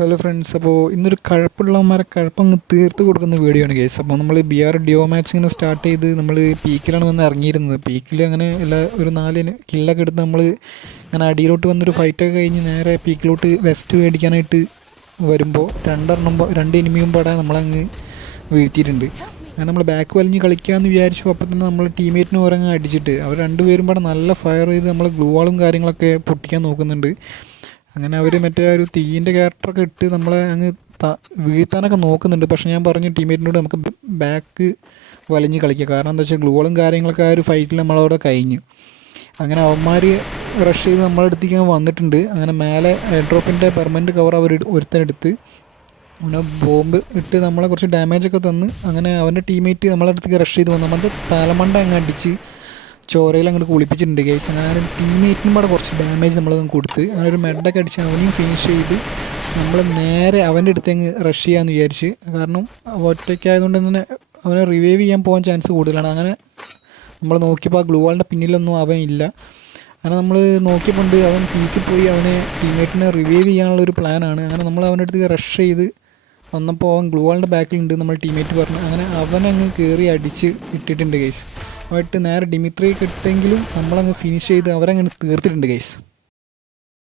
Hello friends, അപ്പോൾ ഇന്നൊരു കഴപ്പുള്ളവന്മാരെ കഴപ്പങ്ങ് തീർത്ത് കൊടുക്കുന്ന വീഡിയോ ആണ് കേസ്. അപ്പോൾ നമ്മൾ BR ഡിയോ മാച്ച് ഇങ്ങനെ സ്റ്റാർട്ട് ചെയ്ത് നമ്മൾ പീക്കിലാണ് വന്ന് ഇറങ്ങിയിരുന്നത്. പീക്കിൽ അങ്ങനെ ഒരു 4 കില്ലൊക്കെ എടുത്ത് നമ്മൾ അങ്ങനെ അടിയിലോട്ട് വന്നൊരു ഫൈറ്റൊക്കെ കഴിഞ്ഞ് നേരെ പീക്കിലോട്ട് വെസ്റ്റ് മേടിക്കാനായിട്ട് വരുമ്പോൾ രണ്ട് എനിമിയും പാടാൻ നമ്മളങ്ങ് വീഴ്ത്തിയിട്ടുണ്ട്. അങ്ങനെ നമ്മൾ ബാക്ക് വലിഞ്ഞ് കളിക്കാമെന്ന് വിചാരിച്ചു. അപ്പോൾ തന്നെ നമ്മൾ ടീമേറ്റിന് ഓരങ്ങ് അടിച്ചിട്ട് അവർ രണ്ടുപേരും പാടെ നല്ല ഫയർ ചെയ്ത് നമ്മൾ ഗ്ലൂ വാളും കാര്യങ്ങളൊക്കെ പൊട്ടിക്കാൻ നോക്കുന്നുണ്ട്. അങ്ങനെ അവർ മറ്റേ ഒരു തീയിൻ്റെ ക്യാരക്ടറൊക്കെ ഇട്ട് നമ്മളെ അങ്ങ് വീഴ്ത്താനൊക്കെ നോക്കുന്നുണ്ട്. പക്ഷേ ഞാൻ പറഞ്ഞു ടീമേറ്റിനോട് നമുക്ക് ബാക്ക് വലിഞ്ഞ് കളിക്കുക, കാരണം എന്താ വെച്ചാൽ ഗ്ലൂകളും കാര്യങ്ങളൊക്കെ ആ ഒരു ഫൈറ്റിൽ നമ്മളവിടെ കഴിഞ്ഞു. അങ്ങനെ അവന്മാർ റഷ് ചെയ്ത് നമ്മളെ അടുത്തേക്ക് വന്നിട്ടുണ്ട്. അങ്ങനെ മേലെ എയർ ഡ്രോപ്പിൻ്റെ പെർമനൻറ്റ് കവർ അവർ ഒരുത്തനെടുത്ത് അവനെ ബോംബ് ഇട്ട് നമ്മളെ കുറച്ച് ഡാമേജൊക്കെ തന്ന് അങ്ങനെ അവൻ്റെ ടീമേറ്റ് നമ്മളെ അടുത്തേക്ക് റഷ് ചെയ്ത് വന്നു. നമ്മുടെ തലമണ്ട അങ്ങ് അടിച്ച് ചോരയിൽ അങ്ങോട്ട് കുളിപ്പിച്ചിട്ടുണ്ട് ഗൈസ്. അങ്ങനെ ടീമേറ്റിനും കൂടെ കുറച്ച് ഡാമേജ് നമ്മളങ്ങ് കൊടുത്ത് അങ്ങനെ ഒരു മെഡൊക്കെ അടിച്ച് അവനെയും ഫിനിഷ് ചെയ്ത് നമ്മൾ നേരെ അവൻ്റെ അടുത്ത് അങ്ങ് റഷ് ചെയ്യാമെന്ന് വിചാരിച്ച്. കാരണം ഒറ്റയ്ക്കായതുകൊണ്ട് തന്നെ അവനെ റിവൈവ് ചെയ്യാൻ പോകാൻ ചാൻസ് കൂടുതലാണ്. അങ്ങനെ നമ്മൾ നോക്കിയപ്പോൾ ആ ഗ്ലൂ വാളിൻ്റെ പിന്നിലൊന്നും അവൻ ഇല്ല. അങ്ങനെ നമ്മൾ നോക്കിയപ്പോൾ അവൻ പീക്കിൽ പോയി അവനെ ടീമേറ്റിനെ റിവൈവ് ചെയ്യാനുള്ളൊരു പ്ലാനാണ്. അങ്ങനെ നമ്മൾ അവൻ്റെ അടുത്ത് റഷ് ചെയ്ത് വന്നപ്പോൾ അവൻ ഗ്ലൂ വാളിൻ്റെ ബാക്കിലുണ്ട് നമ്മൾ ടീമേറ്റ് പറഞ്ഞു. അങ്ങനെ അവനങ്ങ് കയറി അടിച്ച് ഇട്ടിട്ടുണ്ട് ഗൈസ്. ആയിട്ട് നേരെ ഡിമിത്രിയൊക്കെ ഇട്ടെങ്കിലും നമ്മളങ്ങ് ഫിനിഷ് ചെയ്ത് അവരങ്ങനെ തീർത്തിട്ടുണ്ട് ഗൈസ്.